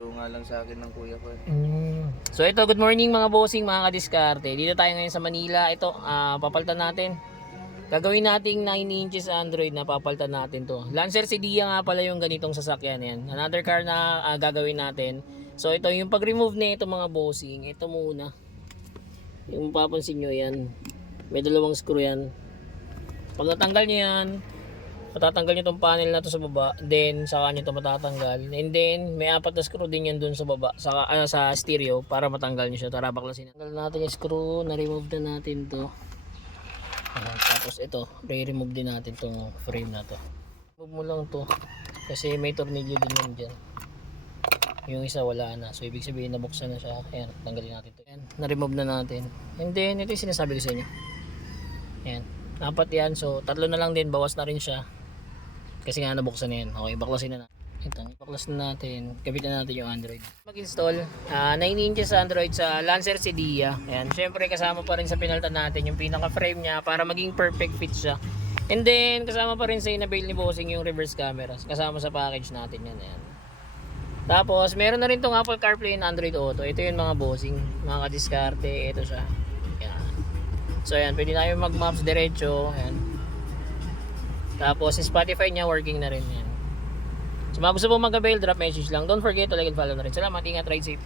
Ito nga lang sa akin ng kuya ko. So ito, good morning mga bossing, mga kadiskarte. Dito tayo ngayon sa Manila. Ito, papalitan natin. Gagawin nating 9 inches Android na papalitan natin to. Lancer Sedia nga pala yung ganitong sasakyan yan. Another car na gagawin natin. So ito, yung pag-remove nito mga bossing, ito muna. Yung papansin nyo yan, may dalawang screw yan. Pag natanggal nyo yan, matatanggal nyo itong panel na to sa baba, then saka nyo ito matatanggal, and then may apat na screw din yan dun sa baba, sa stereo, para matanggal nyo siya. Tara, baklasin. Tanggal natin yung screw, na-remove na natin to. Tapos ito, re-remove din natin tong frame na to. Remove mo lang to, kasi may tornilyo din yan dyan. Yung isa wala na, so ibig sabihin nabuksan na siya. Ayan, tanggalin natin to. Ayan, na-remove na natin. And then ito yung sinasabi ko sa inyo. Ayan, apat yan, so tatlo na lang din, bawas na rin siya. Kasi nga nabuksan na yan. Okay, baklasin na natin. Ito, ibaklas na natin. Kabit na natin yung Android. Mag-install 9 inches Android sa Lancer Sedia. Ayan, syempre kasama pa rin sa pinaltan natin yung pinaka-frame niya para maging perfect fit siya. And then kasama pa rin sa inabail ni Bossing yung reverse cameras. Kasama sa package natin yan. Ayan. Tapos meron na rin tong Apple CarPlay and Android Auto. Ito yung mga Bossing, mga kadiskarte. Ito siya. Ayan. So ayan, pwede tayo mag-maps diretso. Ayan. Tapos Spotify niya working na rin yan. So mga gusto pong mag-avail, drop message lang. Don't forget to like and follow na rin. Salamat, ingat, ride safe.